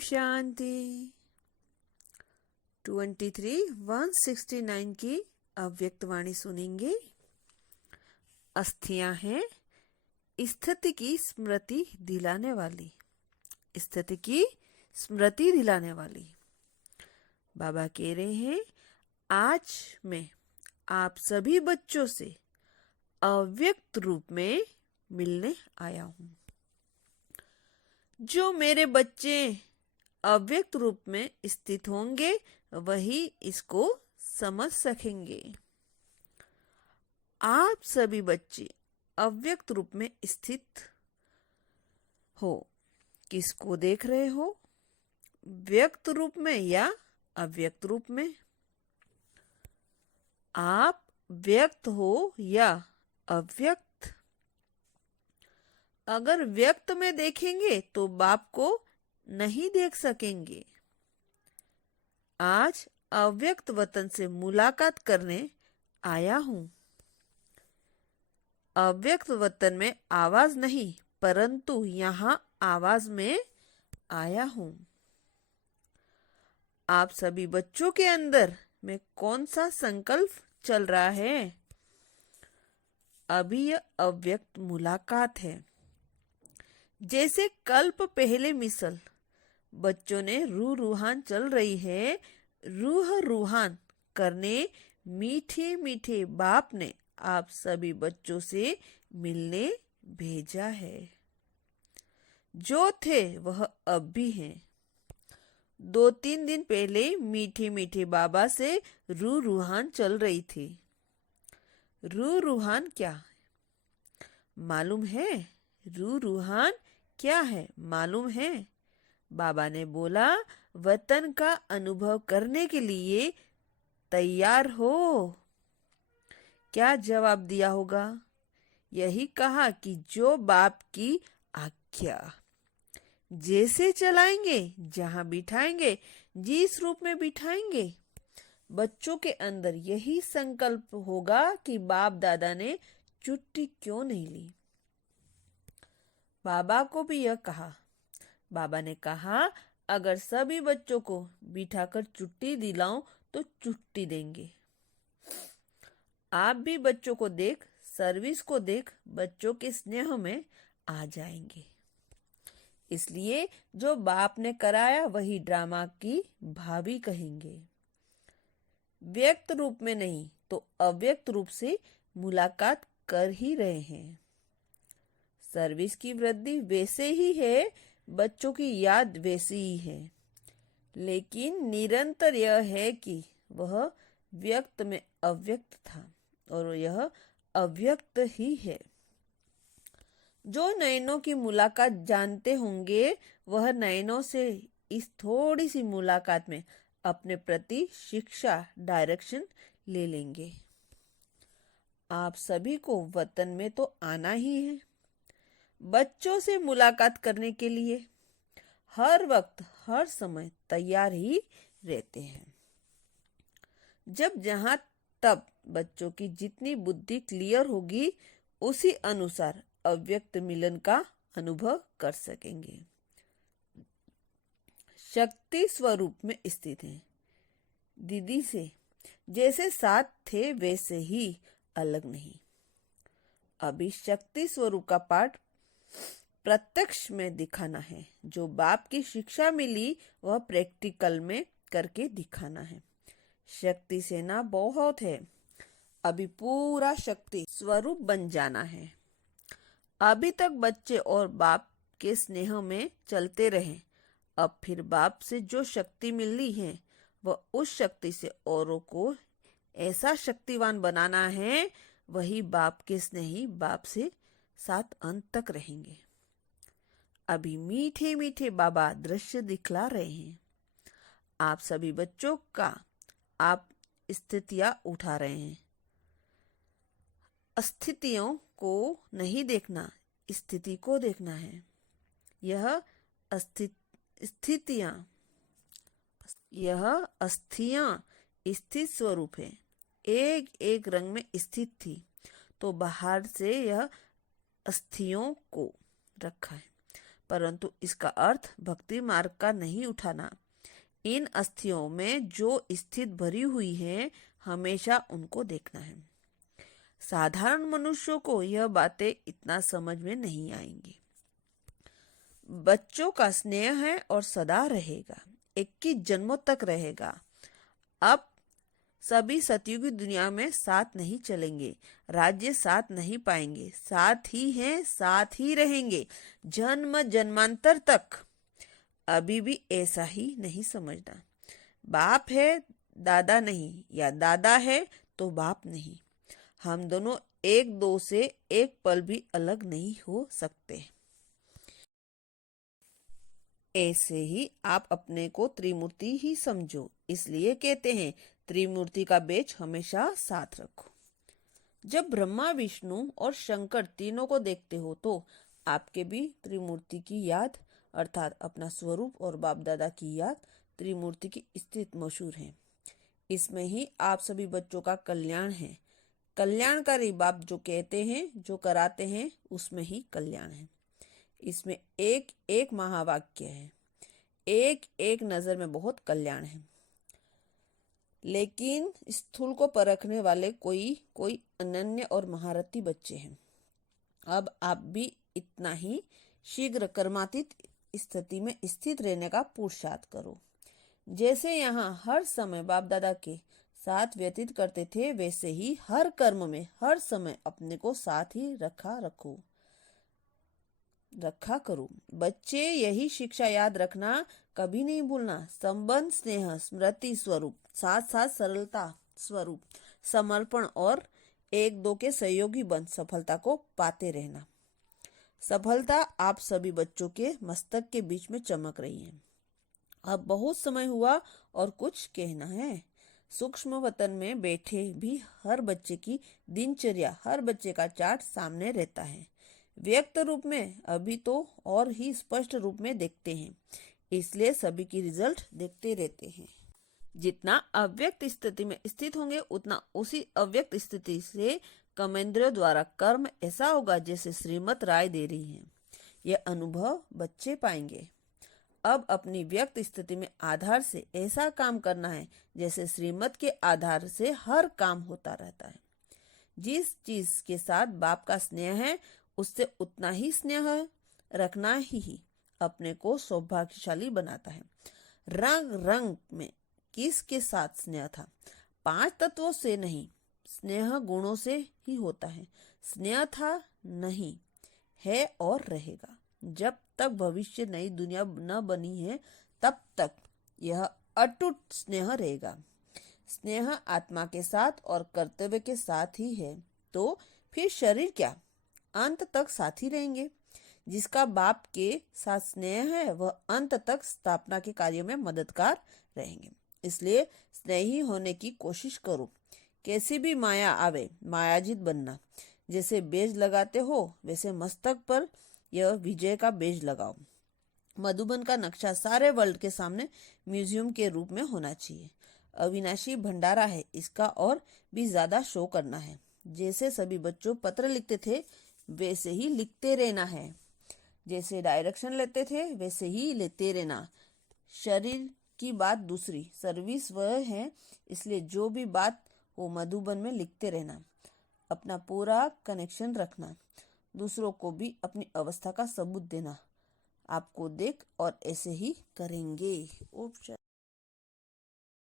शांति। 23-169 की अव्यक्त वाणी सुनेंगे। अस्थियां हैं स्थिति की स्मृति दिलाने वाली, स्थिति की स्मृति दिलाने वाली। बाबा कह रहे हैं, आज मैं आप सभी बच्चों से अव्यक्त रूप में मिलने आया हूं। जो मेरे बच्चे अव्यक्त रूप में स्थित होंगे वही इसको समझ सकेंगे। आप सभी बच्चे अव्यक्त रूप में स्थित हो। किसको देख रहे हो? व्यक्त रूप में या अव्यक्त रूप में? आप व्यक्त हो या अव्यक्त? अगर व्यक्त में देखेंगे तो बाप को नहीं देख सकेंगे। आज अव्यक्त वतन से मुलाकात करने आया हूं। अव्यक्त वतन में आवाज नहीं, परंतु यहां आवाज में आया हूं। आप सभी बच्चों के अंदर में कौन सा संकल्प चल रहा है? अभी यह अव्यक्त मुलाकात है। जैसे कल्प पहले मिसल बच्चों ने रूह रूहान चल रही है, रूह रूहान करने मीठे मीठे बाप ने आप सभी बच्चों से मिलने भेजा है। जो थे वह अब भी हैं। 2-3 दिन पहले मीठे मीठे बाबा से रूह रूहान चल रही थी। रूह रूहान क्या है मालूम है? रूह रूहान क्या है मालूम है? बाबा ने बोला, वतन का अनुभव करने के लिए तैयार हो? क्या जवाब दिया होगा? यही कहा कि जो बाप की आज्ञा जैसे चलाएंगे, जहां बिठाएंगे, जिस रूप में बिठाएंगे। बच्चों के अंदर यही संकल्प होगा कि बाप दादा ने छुट्टी क्यों नहीं ली। बाबा को भी यह कहा। बाबा ने कहा, अगर सभी बच्चों को बिठाकर छुट्टी दिलाऊं तो छुट्टी देंगे। आप भी बच्चों को देख, सर्विस को देख, बच्चों के स्नेह में आ जाएंगे। इसलिए जो बाप ने कराया वही ड्रामा की भाभी कहेंगे। व्यक्त रूप में नहीं तो अव्यक्त रूप से मुलाकात कर ही रहे हैं। सर्विस की वृद्धि वैसे ही है, बच्चों की याद वैसी ही है, लेकिन निरंतर यह है कि वह व्यक्त में अव्यक्त था और यह अव्यक्त ही है। जो नयनों की मुलाकात जानते होंगे वह नयनों से इस थोड़ी सी मुलाकात में अपने प्रति शिक्षा डायरेक्शन ले लेंगे। आप सभी को वतन में तो आना ही है। बच्चों से मुलाकात करने के लिए हर वक्त हर समय तैयार ही रहते हैं। जब जहां तब बच्चों की जितनी बुद्धि क्लियर होगी उसी अनुसार अव्यक्त मिलन का अनुभव कर सकेंगे। शक्ति स्वरूप में स्थित हैं। दीदी से जैसे साथ थे वैसे ही अलग नहीं। अभी शक्ति स्वरूप का पाठ प्रत्यक्ष में दिखाना है। जो बाप की शिक्षा मिली वह प्रैक्टिकल में करके दिखाना है। शक्ति सेना बहुत है, अभी पूरा शक्ति स्वरूप बन जाना है। अभी तक बच्चे और बाप के स्नेह में चलते रहे। अब फिर बाप से जो शक्ति मिली है वह उस शक्ति से औरों को ऐसा शक्तिवान बनाना है। वही बाप के स्नेही बाप से साथ अंत तक रहेंगे। अभी मीठे मीठे बाबा दृश्य दिखला रहे हैं। आप सभी बच्चों का आप स्थितियां उठा रहे हैं। स्थितियों को नहीं देखना, स्थिति को देखना है। यह अस्थियां स्थित स्वरूप है। एक एक रंग में स्थित थी तो बाहर से यह अस्थियों को रखा है, परंतु इसका अर्थ भक्ति मार्ग का नहीं उठाना। इन अस्थियों में जो स्थिति भरी हुई है, हमेशा उनको देखना है। साधारण मनुष्यों को यह बातें इतना समझ में नहीं आएंगी। बच्चों का स्नेह है और सदा रहेगा, 21 जन्मों तक रहेगा। अब सभी सतयुगी दुनिया में साथ नहीं चलेंगे, राज्य साथ नहीं पाएंगे, साथ ही हैं, साथ ही रहेंगे जन्म जन्मांतर तक। अभी भी ऐसा ही नहीं समझना। बाप है दादा नहीं, या दादा है तो बाप नहीं। हम दोनों एक दो से एक पल भी अलग नहीं हो सकते। ऐसे ही आप अपने को त्रिमूर्ति ही समझो। इसलिए कहते हैं त्रिमूर्ति का बेच हमेशा साथ रखो। जब ब्रह्मा विष्णु और शंकर तीनों को देखते हो तो आपके भी त्रिमूर्ति की याद, अर्थात अपना स्वरूप और बाप दादा की याद, त्रिमूर्ति की स्थिति मशहूर है। इसमें ही आप सभी बच्चों का कल्याण है। कल्याणकारी बाप जो कहते हैं, जो कराते हैं, उसमें ही कल्याण है। इसमें एक एक महावाक्य है, एक एक नजर में बहुत कल्याण है। लेकिन स्थूल को परखने वाले कोई अनन्य और महारथी बच्चे हैं। अब आप भी इतना ही शीघ्र कर्मातीत स्थिति में स्थित रहने का पुरुषार्थ करो। जैसे यहाँ हर समय बाप दादा के साथ व्यतीत करते थे, वैसे ही हर कर्म में हर समय अपने को साथ ही रखा करो। बच्चे यही शिक्षा याद रखना, कभी नहीं भूलना। संबंध, स्नेह, स्मृति स्वरूप, साथ साथ सरलता स्वरूप, समर्पण और एक दो के सहयोगी बन सफलता को पाते रहना। सफलता आप सभी बच्चों के मस्तक के बीच में चमक रही है। अब बहुत समय हुआ और कुछ कहना है। सूक्ष्म वतन में बैठे भी हर बच्चे की दिनचर्या, हर बच्चे का चार्ट सामने रहता है। व्यक्त रूप में अभी तो और ही स्पष्ट रूप में देखते हैं, इसलिए सभी की रिजल्ट देखते रहते हैं। जितना अव्यक्त स्थिति में स्थित होंगे, उतना उसी अव्यक्त स्थिति से कर्मेंद्रियों द्वारा कर्म ऐसा होगा जैसे श्रीमत राय दे रही है। यह अनुभव बच्चे पाएंगे। अब अपनी व्यक्त स्थिति में आधार से ऐसा काम करना है जैसे श्रीमत के आधार से हर काम होता रहता है। जिस चीज के साथ बाप का स्नेह है, उससे उतना ही स्नेह रखना ही अपने को सौभाग्यशाली बनाता है। रंग रंग में किसके साथ स्नेह था? 5 तत्वों से नहीं, स्नेह गुणों से ही होता है। स्नेह था, नहीं है और रहेगा। जब तक भविष्य नई दुनिया न बनी है, तब तक यह अटूट स्नेह रहेगा। स्नेह आत्मा के साथ और कर्तव्य के साथ ही है, तो फिर शरीर क्या, अंत तक साथ ही रहेंगे। जिसका बाप के साथ स्नेह है, वह अंत तक स्थापना के कार्यों में मददगार रहेंगे। इसलिए स्नेही होने की कोशिश करो। कैसी भी माया आवे, मायाजित बनना। जैसे बेज लगाते हो, वैसे मस्तक पर यह विजय का बेज लगाओ। मधुबन का नक्शा सारे वर्ल्ड के सामने म्यूजियम के रूप में होना चाहिए। अविनाशी भंडारा है, इसका और भी ज्यादा शो करना है। जैसे सभी बच्चों पत्र लिखते थे, वैसे ही लिखते रहना है। जैसे डायरेक्शन लेते थे, वैसे ही लेते रहना। शरीर की बात दूसरी, सर्विस वह है, इसलिए जो भी बात हो मधुबन में लिखते रहना। अपना पूरा कनेक्शन रखना, दूसरों को भी अपनी अवस्था का सबूत देना। आपको देख और ऐसे ही करेंगे।